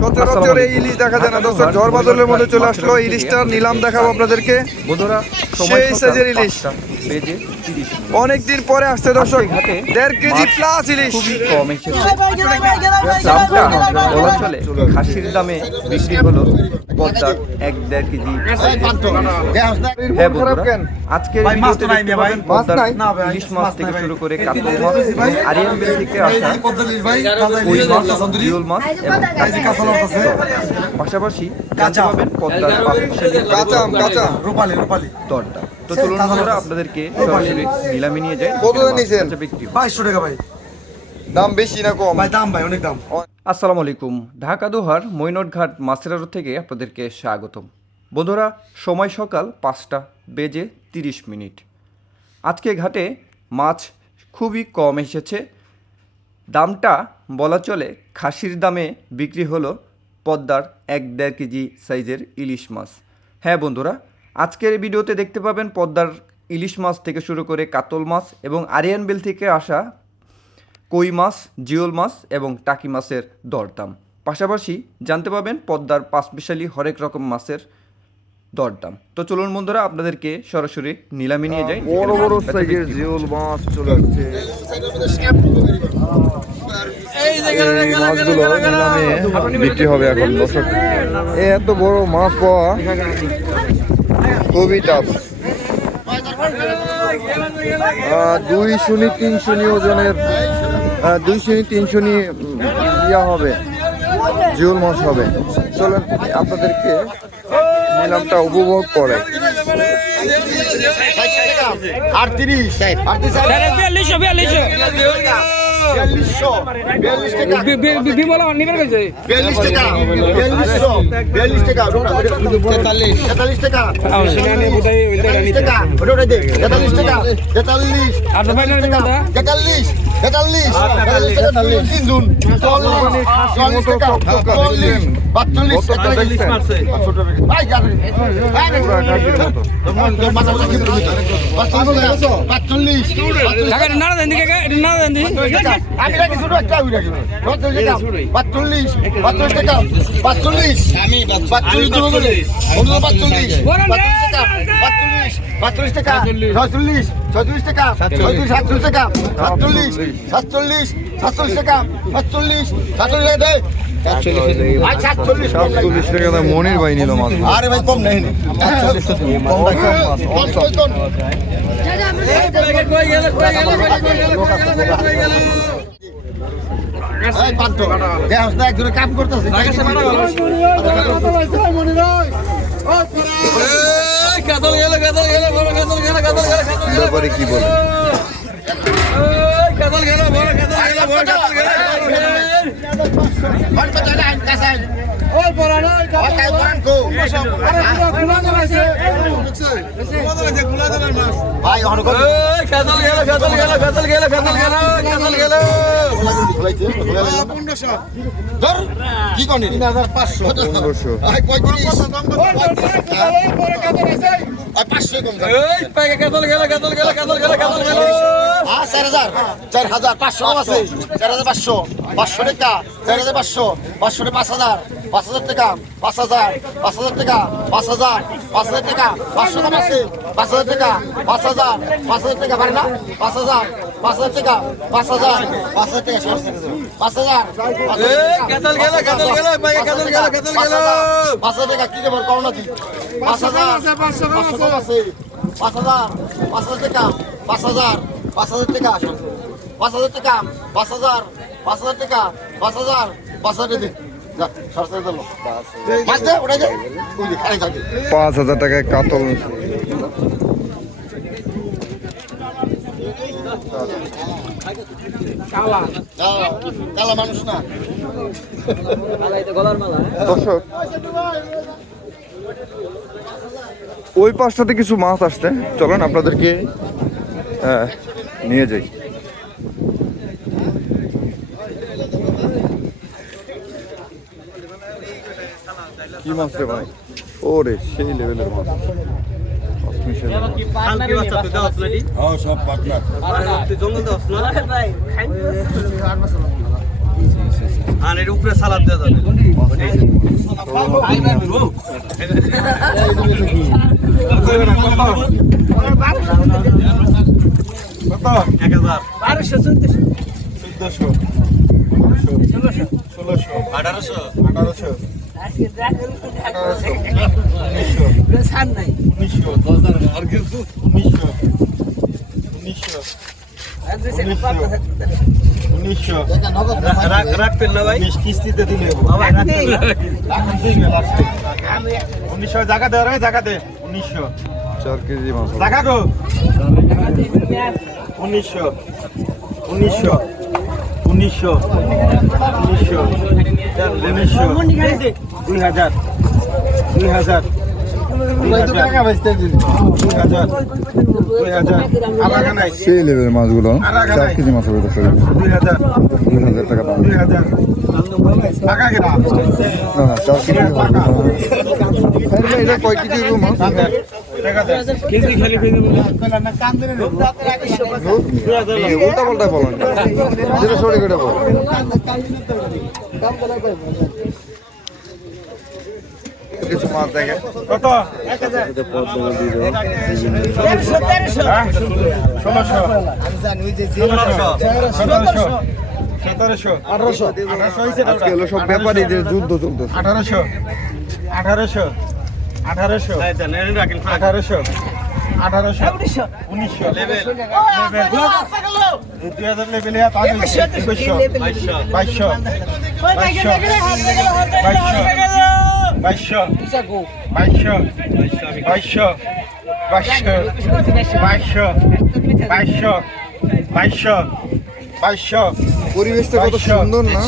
সচরাচর এই ইলিশ দেখা যায় না দর্শক। ঝড় বাদলের মধ্যে চলে আসলো ইলিশটার নিলাম দেখাবো আপনাদেরকে। বন্ধুরা সেই সাইজের ইলিশ অনেকদিন পরে আসছে দর্শক। 1.5 কেজি প্লাস ইলিশ খুবই কম এসেছে। দামটা বলা চলে খাসির দামে বিক্রি হলো পদ্মার 1-1.5 কেজি। হ্যাঁ বন্ধুরা, আজকের ভিডিওতে দেখতে পাবেন পদ্মার ইলিশ মাছ থেকে শুরু করে কাতল মাছ, আরিয়ান বিল থেকে আসা কই মাছ, জিওল মাছ এবং পাশাপাশি জানতে পাবেন পদ্মার দরটা। তো চলুন বন্ধুরা আপনাদেরকে সরাসরি নিলামে নিয়ে যাই। কত নিছেন? 2200 টাকা ভাই। দাম বেশি না কম? ভাই দাম ভাই অনেক দাম। আসসালামু আলাইকুম। ঢাকা দোহার মৈনটঘাট মাছের আড়ত থেকে আপনাদেরকে স্বাগতম। বন্ধুরা, সময় সকাল 5:30। আজকে ঘাটে মাছ খুবই কম এসেছে। দামটা বলা চলে খাসির দামে বিক্রি হলো পদ্মার 1-1.5 কেজি সাইজের ইলিশ মাছ। হ্যাঁ বন্ধুরা, আজকের ভিডিওতে দেখতে পাবেন পদ্মার ইলিশ মাছ থেকে শুরু করে কাতল মাছ এবং আরিয়ান বিল থেকে আসা কই মাছ, জিওল মাছ এবং টাকি মাছের দরদাম। পাশাপাশি জানতে পাবেন পদ্মার পাঁচমিশালি হরেক রকম মাছের দরদাম। তো চলুন বন্ধুরা আপনাদেরকে সরাসরি নিলামে নিয়ে যাই। বড় বড় সাইজের জিওল মাছ চলে আসছে। এই মাছগুলো নিলামে বিক্রি হবে এখন দর্শক। এত বড় মাছ পাওয়া খুবই টাফ। 200-300 ওজনের 200-300 ইয়া হবে, জিওল মাছ হবে। চলেন আপনাদেরকে নিলামটা উপভোগ করে। 42 টাকা, 46 টাকা, 47 টাকা, 47 টাকা, 47 টাকা মনির ভাই নিল মাছ। আরে ভাই কম নেই, কাম করতেছে ব্যাপারে কি বলে? কি করেন 1500 500 কম 4,500 আছে, 4,500, 500 টাকা, 4,500, 500 টাকা 5,000, 5,000 টাকা, 5,000, 5,000 টাকা, 5,000, 5,000 টাকা, 500 টাকা আছে, 5,000 টাকা, 5,000, 5,000 টাকা পারে না, 5,000, 5,000 টাকা, 5,000, 5,000 টাকা, 5,000, 5,000 টাকা কি দেবো করোনা কি 5,000, 5,000 আছে, 5,000, 5,000 টাকা, 5,000, 5,000 টাকা, 5,000 টাকা, 5,000, 5,000 টাকা, 5,000, 5,000 দিন 5,000 টাকায় কাতল। কালা মানুষ না দর্শক, ওই পাশটাতে কিছু মাছ আসছে, চলেন আপনাদেরকে নিয়ে যাই। কি মাছ রে ভাই? ওরে সেই লেভেলের মাছ। সব পার্টনার আর এর উপরে সালাদ দেওয়া যাবে। কত 1000 1200 1400 1500 1600 1800 1800 রাখবেন না ভাই? কিস্তিতে দিলে ভাই রাখবেন না? 1900 জায়গা দে রে জায়গা দে 1900 4 কেজি মাছ হবে। জায়গা গো 1900 1900 1900 2000 2000 আলাদা নাই সেই লেভেলের মাছগুলো 4 কেজি মাছ হবে দর্শক 2000 2000 টাকা দাম 2000 টাকা কেনা না না 4 কেজি হবে এটা কয় কেজি রুম মাছ উল্টা পাল্টা বলেন যেটা সঠিক এটা বল কিছু মাছ দেখে কত 1700 আজকে হলো সব ব্যাপারীদের যুদ্ধ চলতেছে 1800 1800 1800 দেন, এনে রাখেন। 1800 1800 1900 লেভেল 2000 লেভেলে আছে 2100 2200 পরিবেশটা কত সুন্দর না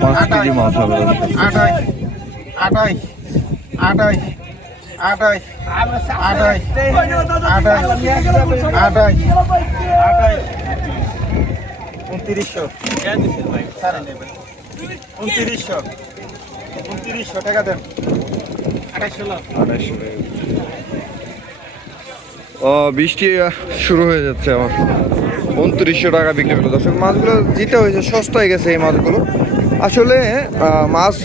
5 কেজি মাছ হবে টাকা দেন 250 বৃষ্টি শুরু হয়ে যাচ্ছে আমার 2900 টাকা বিক্রি হলো দর্শক মাছগুলো যেটা হয়েছে সস্তা হয়ে গেছে এই মাছগুলো আসলে মাছ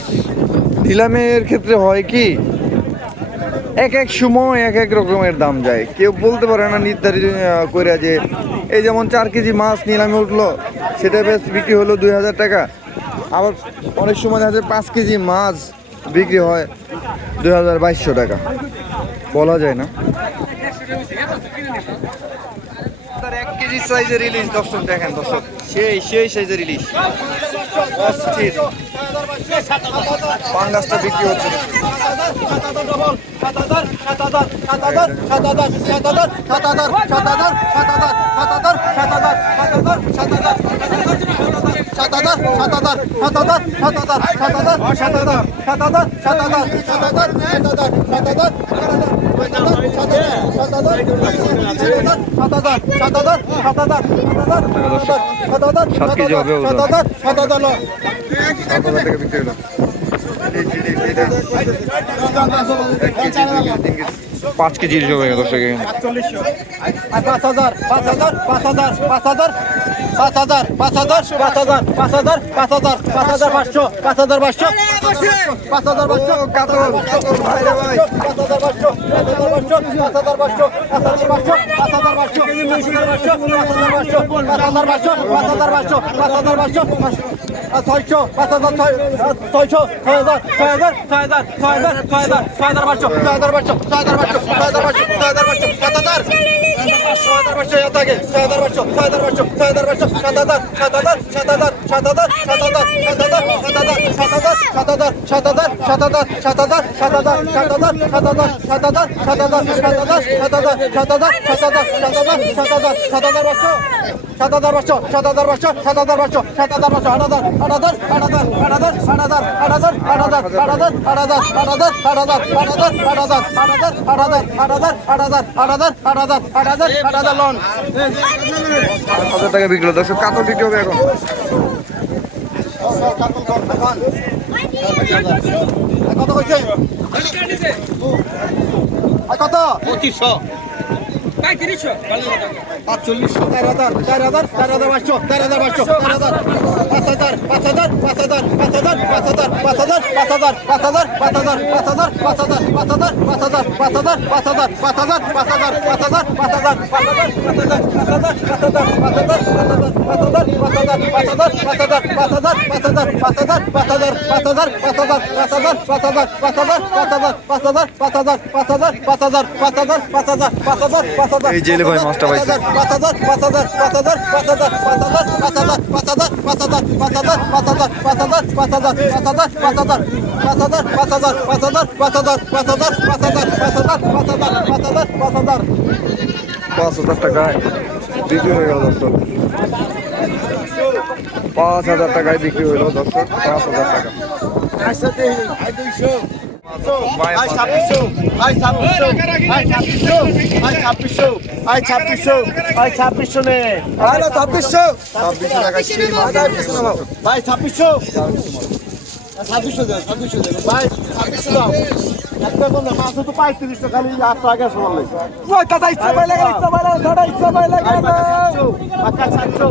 নিলামের ক্ষেত্রে হয় কি এক এক সময় এক এক রকমের দাম যায় কেউ বলতে পারে না নির্ধারিত করে যে এই যেমন 4 কেজি মাছ নিলামে উঠলো সেটা বেশ বিক্রি হলো 2000 টাকা আবার অনেক সময় দেখা যায় 5 কেজি মাছ বিক্রি হয় 2200 টাকা বলা যায় না 1 কেজি সাইজের ইলিশ দর্শক দেখেন দর্শক সেই সাইজের ইলিশ অস্থির পাঙ্গাসটা বিক্রি হচ্ছে সাত কেজি হবে 7,000 টাকা বিক্রি হলো 5 কেজি ইলিশ হবে দর্শক এখানে 7,000 লোন 8,000 টাকা বিক্রি হলো দর্শক। কাতল বিক্রি হবে এখন। কত কইছে কত 2500 এই জেলে ভাই মাছটা পাইছে। $5,000 টাকায় বিক্রি হয়ে গেল দর্শক। 5,000 টাকায় বিক্রি হইলো দর্শক। 5,000 টাকা। ভাই 2600 ভাই 2600 দাও একটা কোন মাছ তো 3500 খালি 8 টাকা সমান ওই কথা ইচ্ছা ভাই লাগে সাড়া ইচ্ছা ভাই লাগে বাকা 700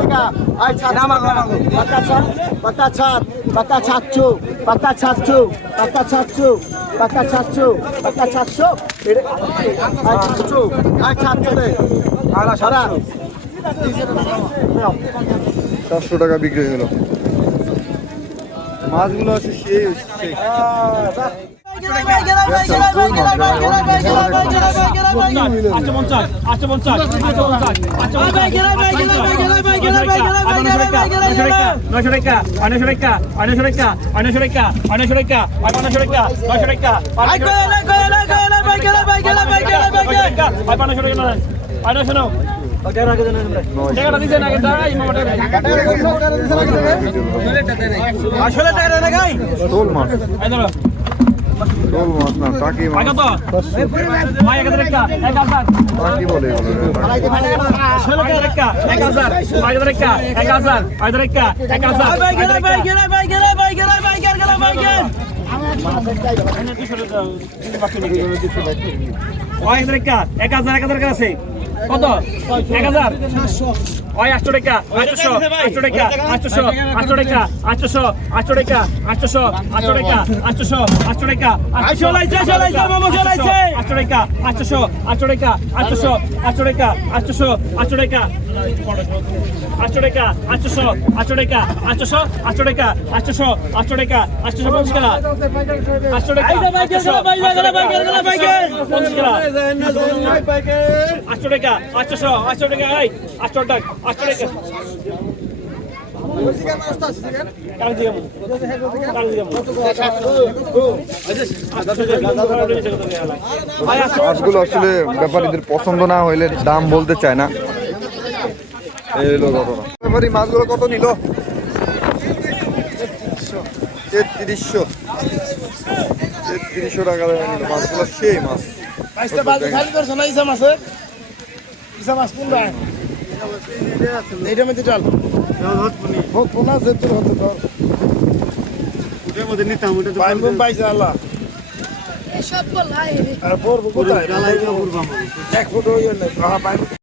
টাকা আই 700 বাকা 700 বাকা 700 আই 700 রে আলা সারা 400 টাকা বিক্রি হয়ে গেল। মাছগুলো আছে সেই শোল মাছ। শোল মাছ না টাকি মাছ। টাকি বলে কত 1000 ওই 800 টাকা 800 টাকা 800 টাকা 800 টাকা 800 টাকা 800 টাকা চলাইছে মামা চলাইছে 800 টাকা 800 টাকা 800 টাকা 800 টাকা 800 টাকা 800 টাকা 800 টাকা 800 টাকা 850 টাকা 800 টাকা 800 টাকা 800 টাকা এই 800 টাকা 800 টাকা কাল দিগাম মাছগুলো আসলে ব্যাপারীদের পছন্দ না হইলে দাম বলতে চায় না। এই হলো ঘটনা। ব্যাপারী মাছগুলো কত নিল? 3300 টাকা নিল মাছগুলো। সেই মাছ খালি করছ না ইসা মাছে ইসা মাছ কোন ভাই এইটা মধ্যে চাল বহুত পোনা যেতুর হতে ধর ওটার মধ্যে নিতাম ওটা তো বাইম পাইছে আল্লাহ সব বলাই আর পড়বো কোথায় গালাই না করব আমার 1 ফুট হইল না বাইম